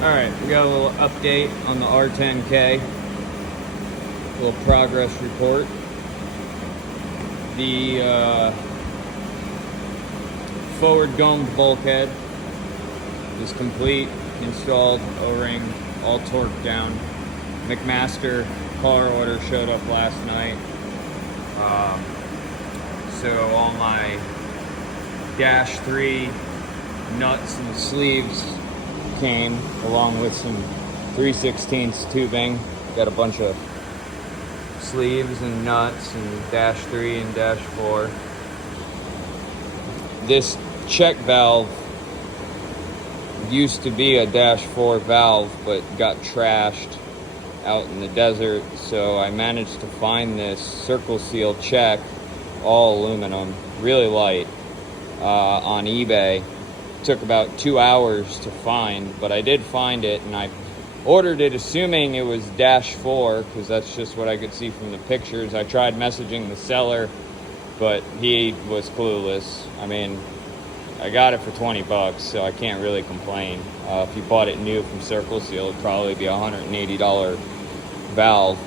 Alright, we got a little update on the R10K. A little progress report. The forward domed bulkhead is complete, installed, O-ring, all torqued down. McMaster car order showed up last night. So all my dash 3 nuts and sleeves came along with some 3/16 tubing. Got a bunch of sleeves and nuts and dash 3 and dash 4. This check valve used to be a dash 4 valve but got trashed out in the desert, so I managed to find this circle seal check, all aluminum, really light, on eBay. Took about 2 hours to find, but I did find it, and I ordered it assuming it was dash 4 because that's just what I could see from the pictures. I tried messaging the seller, but he was clueless. I mean, I got it for 20 bucks, so I can't really complain. If you bought it new from Circle Seal, it'd probably be a $180 valve.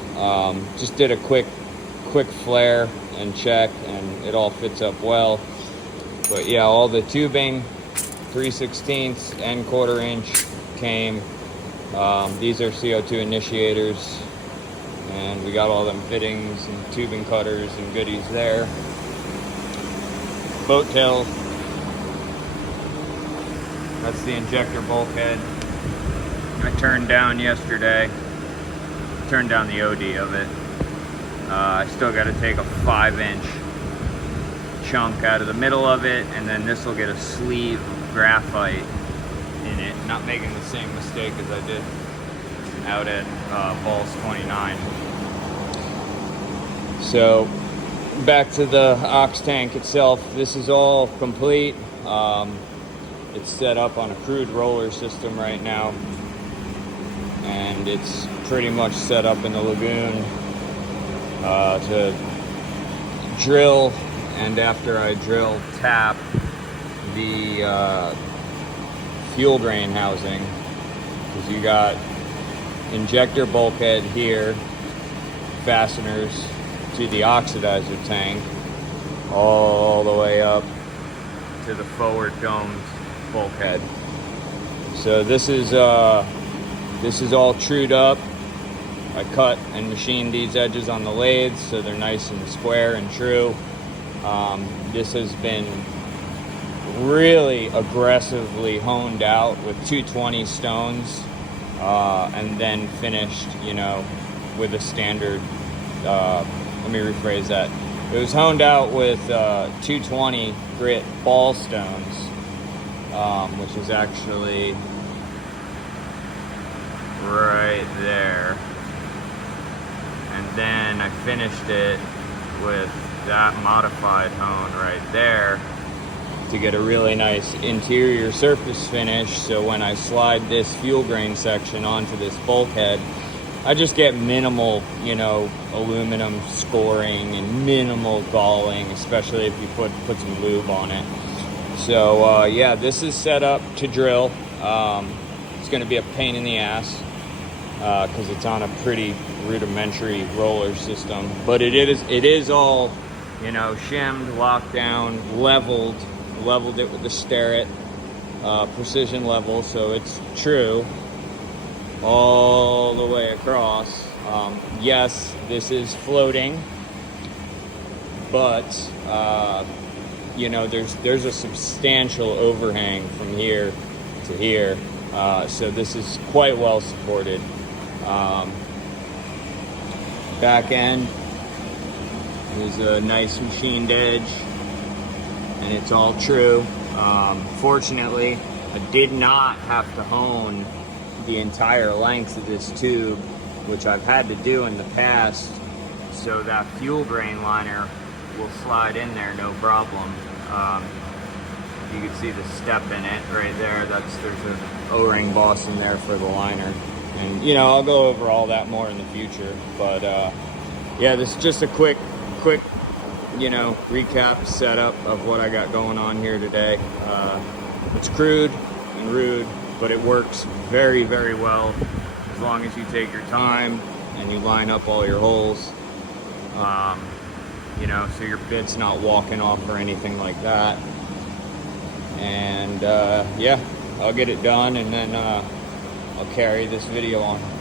Just did a quick flare and check, and it all fits up well. But yeah, all the tubing, 3/16 and 1/4 inch came. These are CO2 initiators, and we got all them fittings and tubing cutters and goodies there. Boat tail, that's the injector bulkhead I turned down yesterday. Turned down the OD of it. I still got to take a 5-inch chunk out of the middle of it, and then this will get a sleeve of graphite in it. Not making the same mistake as I did out at Balls 29. So back to the ox tank itself. This is all complete. It's set up on a crude roller system right now, and it's pretty much set up in the lagoon to drill, and after I drill, tap the fuel drain housing, because you got injector bulkhead here, fasteners to the oxidizer tank, all the way up to the forward domed bulkhead. So this is all trued up. I cut and machined these edges on the lathe so they're nice and square and true. This has been really aggressively honed out with 220 stones, and then finished, with a standard, let me rephrase that. It was honed out with 220 grit ball stones, which is actually right there. And then I finished it with that modified hone right there to get a really nice interior surface finish. So when I slide this fuel grain section onto this bulkhead, I just get minimal, aluminum scoring and minimal galling, especially if you put some lube on it. So yeah, this is set up to drill. It's going to be a pain in the ass because it's on a pretty rudimentary roller system, but it is all, shimmed, locked down, leveled it with the Starrett precision level, so it's true all the way across. Yes, this is floating, but there's a substantial overhang from here to here, so this is quite well supported. Back end is a nice machined edge, and it's all true. Fortunately, I did not have to hone the entire length of this tube, which I've had to do in the past, so that fuel drain liner will slide in there no problem. You can see the step in it right there. There's an O-ring boss in there for the liner. And I'll go over all that more in the future, but yeah, this is just a quick recap setup of what I got going on here today. It's crude and rude, but it works very, very well as long as you take your time and you line up all your holes. You know, so your bit's not walking off or anything like that. And yeah, I'll get it done, and then I'll carry this video on.